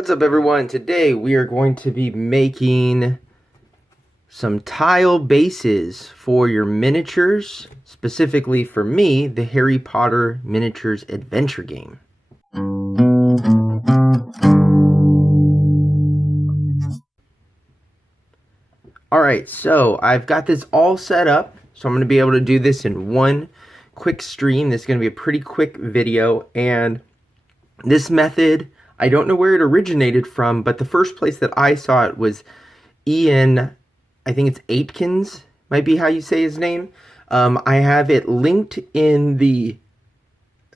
What's up, everyone? Today we are going to be making some tile bases for your miniatures, specifically for me, the Harry Potter Miniatures Adventure game. Alright, so I've got this all set up, so I'm going to be able to do this in one quick stream. This is going to be a pretty quick video, and this method, I don't know where it originated from, but the first place that I saw it was Ian, I think it's Aitkins, might be how you say his name. I have it linked in the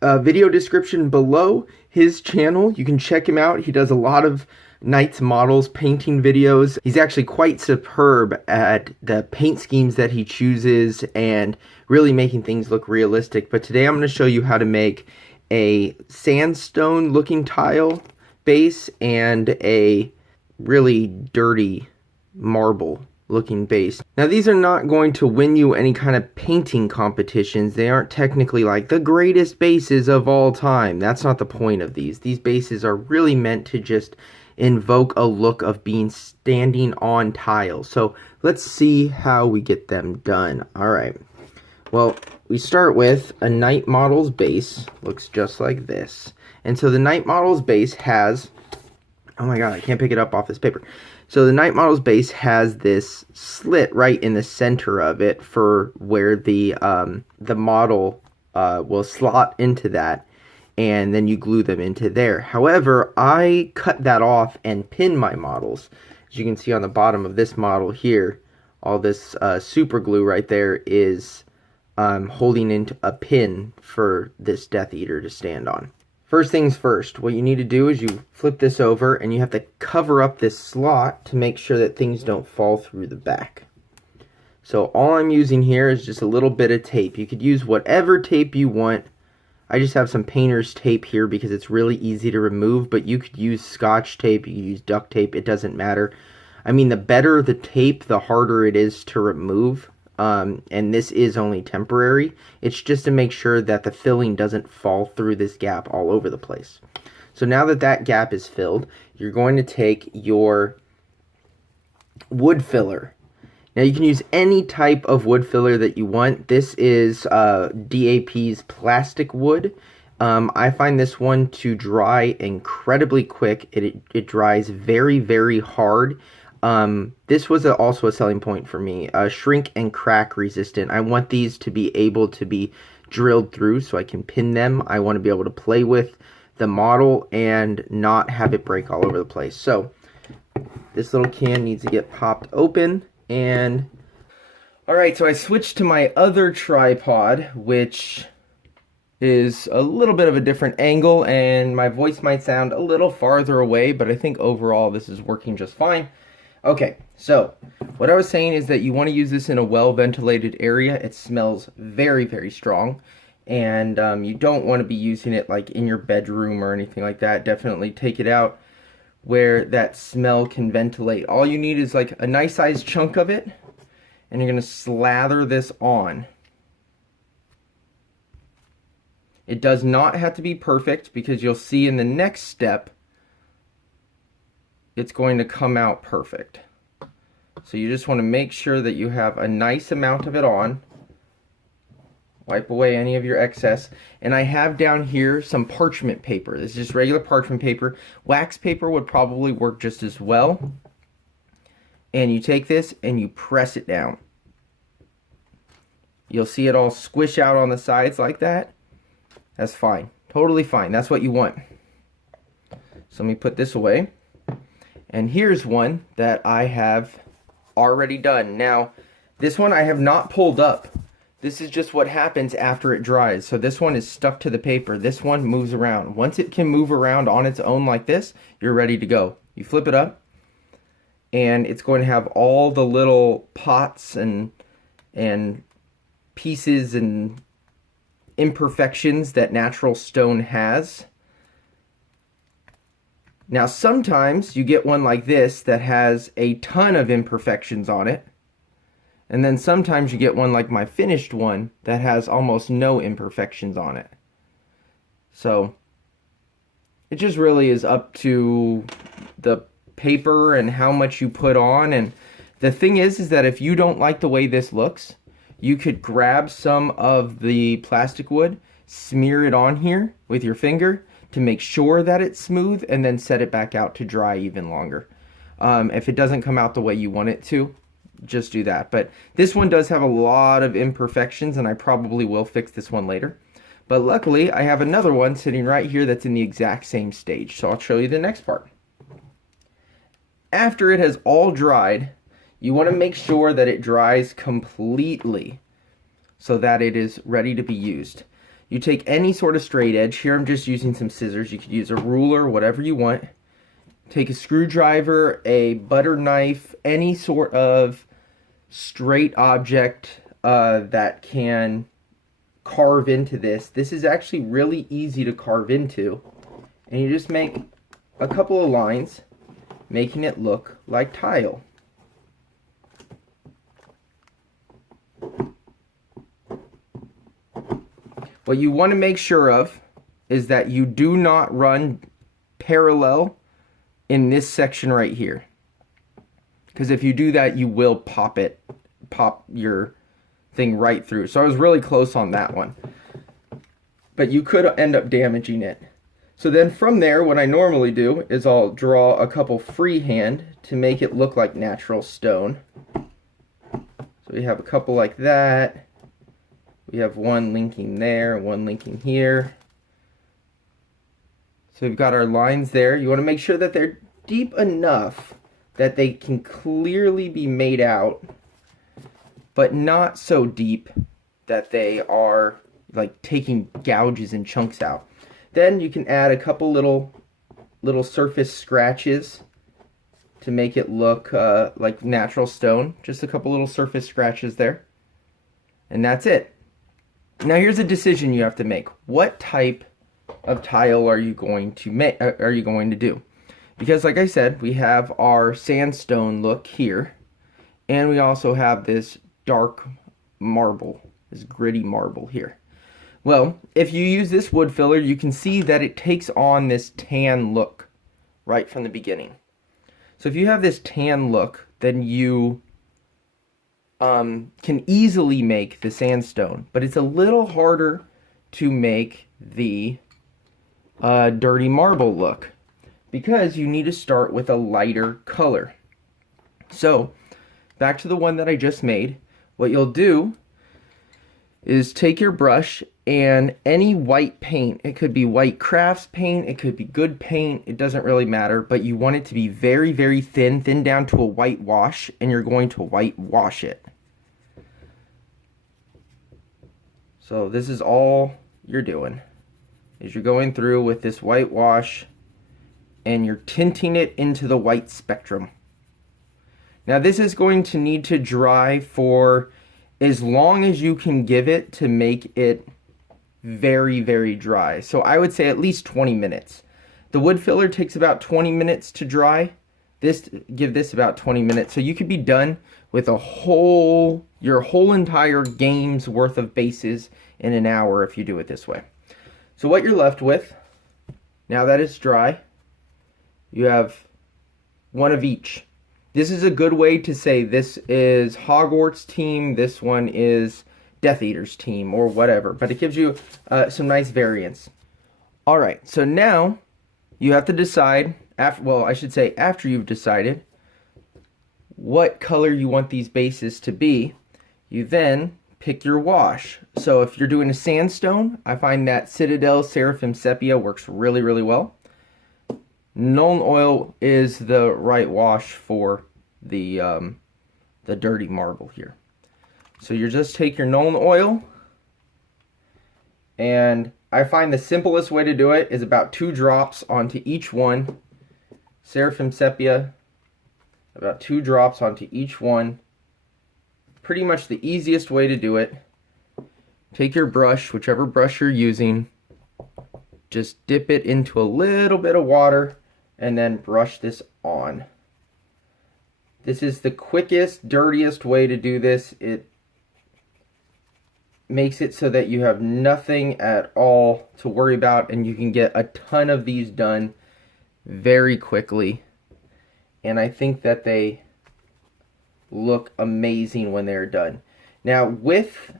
video description below his channel. You can check him out. He does a lot of Knights models, painting videos. He's actually quite superb at the paint schemes that he chooses and really making things look realistic. But today I'm going to show you how to make a sandstone looking tile base and a really dirty marble looking base. Now, these are not going to win you any kind of painting competitions. They aren't technically like the greatest bases of all time. That's not the point of these. These bases are really meant to just invoke a look of being standing on tile. So let's see how we get them done. All right. Well, we start with a Knight Models base. Looks just like this. And so the Knight Models base has, oh my god, I can't pick it up off this paper. So the Knight Models base has this slit right in the center of it for where the model will slot into that, and then you glue them into there. However, I cut that off and pin my models. As you can see on the bottom of this model here, all this super glue right there is holding into a pin for this Death Eater to stand on. First things first, what you need to do is you flip this over and you have to cover up this slot to make sure that things don't fall through the back. So all I'm using here is just a little bit of tape. You could use whatever tape you want. I just have some painter's tape here because it's really easy to remove, but you could use Scotch tape, you could use duct tape, it doesn't matter. I mean, the better the tape, the harder it is to remove. And this is only temporary. It's just to make sure that the filling doesn't fall through this gap all over the place. So now that that gap is filled, you're going to take your wood filler. Now you can use any type of wood filler that you want. This is DAP's plastic wood. I find this one to dry incredibly quick. It dries very, very hard. This was also a selling point for me. Shrink and crack resistant. I want these to be able to be drilled through so I can pin them. I want to be able to play with the model and not have it break all over the place. So this little can needs to get popped open. And alright, so I switched to my other tripod, which is a little bit of a different angle, and my voice might sound a little farther away, but I think overall this is working just fine. Okay, so what I was saying is that you want to use this in a well-ventilated area. It smells very, very strong, and you don't want to be using it like in your bedroom or anything like that. Definitely take it out where that smell can ventilate. All you need is like a nice sized chunk of it, and you're going to slather this on. It does not have to be perfect because you'll see in the next step it's going to come out perfect. So you just want to make sure that you have a nice amount of it on. Wipe away any of your excess. And I have down here some parchment paper. This is just regular parchment paper. Wax paper would probably work just as well. And you take this and you press it down. You'll see it all squish out on the sides like that. That's fine. Totally fine. That's what you want. So let me put this away. And here's one that I have already done. Now, this one I have not pulled up. This is just what happens after it dries. So this one is stuck to the paper. This one moves around. Once it can move around on its own like this, you're ready to go. You flip it up, and it's going to have all the little pots and pieces and imperfections that natural stone has. Now, sometimes you get one like this that has a ton of imperfections on it. And then sometimes you get one like my finished one that has almost no imperfections on it. So it just really is up to the paper and how much you put on. And the thing is that if you don't like the way this looks, you could grab some of the plastic wood, smear it on here with your finger to make sure that it's smooth, and then set it back out to dry even longer. If it doesn't come out the way you want it to, just do that. But this one does have a lot of imperfections, and I probably will fix this one later. But luckily, I have another one sitting right here that's in the exact same stage. So I'll show you the next part. After it has all dried, you want to make sure that it dries completely so that it is ready to be used. You take any sort of straight edge. Here I'm just using some scissors. You could use a ruler, whatever you want. Take a screwdriver, a butter knife, any sort of straight object that can carve into this. This is actually really easy to carve into. And you just make a couple of lines, making it look like tile. What you want to make sure of is that you do not run parallel in this section right here. Because if you do that, you will pop your thing right through. So I was really close on that one. But you could end up damaging it. So then from there, what I normally do is I'll draw a couple freehand to make it look like natural stone. So we have a couple like that. We have one linking there, one linking here. So we've got our lines there. You want to make sure that they're deep enough that they can clearly be made out, but not so deep that they are like taking gouges and chunks out. Then you can add a couple little surface scratches to make it look like natural stone. Just a couple little surface scratches there. And that's it. Now here's a decision you have to make. What type of tile are you going to do? Because like I said, we have our sandstone look here, and we also have this dark marble, this gritty marble here. Well, if you use this wood filler, you can see that it takes on this tan look right from the beginning. So if you have this tan look, then you can easily make the sandstone, but it's a little harder to make the dirty marble look because you need to start with a lighter color. So back to the one that I just made, what you'll do is take your brush and any white paint, it could be white crafts paint, it could be good paint, it doesn't really matter, but you want it to be very, very thin down to a white wash, and you're going to whitewash it. So this is all you're doing, is you're going through with this whitewash and you're tinting it into the white spectrum. Now this is going to need to dry for as long as you can give it to make it very, very dry. So I would say at least 20 minutes. The wood filler takes about 20 minutes to dry. Give this about 20 minutes. So you could be done with your whole entire game's worth of bases in an hour if you do it this way. So what you're left with, now that it's dry, you have one of each. This is a good way to say this is Hogwarts team, this one is Death Eater's team, or whatever. But it gives you some nice variance. Alright, so now you have to decide, after you've decided what color you want these bases to be, you then pick your wash. So if you're doing a sandstone, I find that Citadel Seraphim Sepia works really, really well. Nuln Oil is the right wash for the dirty marble here. So you just take your Nuln Oil, and I find the simplest way to do it is about 2 drops onto each one. Seraphim Sepia, about 2 drops onto each one. Pretty much the easiest way to do it. Take your brush, whichever brush you're using, just dip it into a little bit of water, and then brush this on. This is the quickest, dirtiest way to do this. It makes it so that you have nothing at all to worry about, and you can get a ton of these done very quickly and I think that they look amazing when they're done. Now with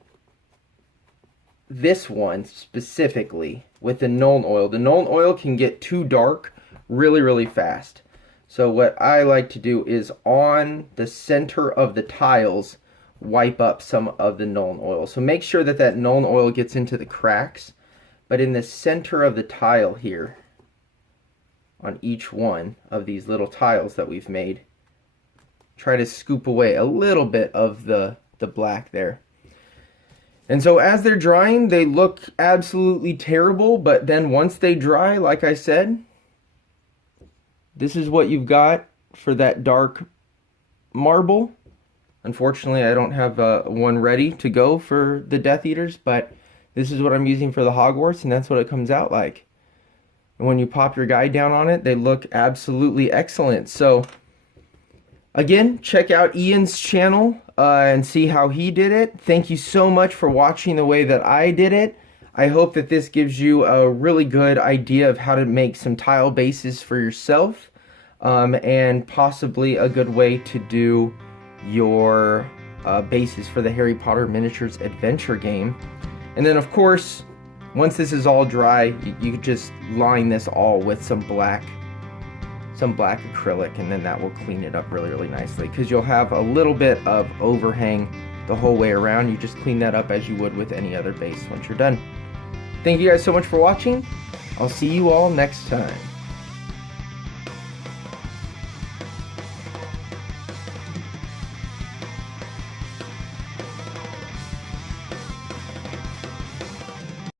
this one specifically, with the Nuln oil can get too dark really fast. So what I like to do is on the center of the tiles, wipe up some of the Nuln oil. So make sure that that Nuln oil gets into the cracks, but in the center of the tile here, on each one of these little tiles that we've made, try to scoop away a little bit of the black there. And so as they're drying, they look absolutely terrible, but then once they dry, like I said, this is what you've got for that dark marble. Unfortunately, I don't have one ready to go for the Death Eaters, but this is what I'm using for the Hogwarts, and that's what it comes out like. And when you pop your guide down on it, they look absolutely excellent. So again, check out Ian's channel and see how he did it. Thank you so much for watching the way that I did it. I hope that this gives you a really good idea of how to make some tile bases for yourself, and possibly a good way to do your bases for the Harry Potter Miniatures Adventure game. And then of course, once this is all dry, you could just line this all with some black acrylic, and then that will clean it up really nicely, because you'll have a little bit of overhang the whole way around. You just clean that up as you would with any other base once you're done. Thank you guys so much for watching. I'll see you all next time.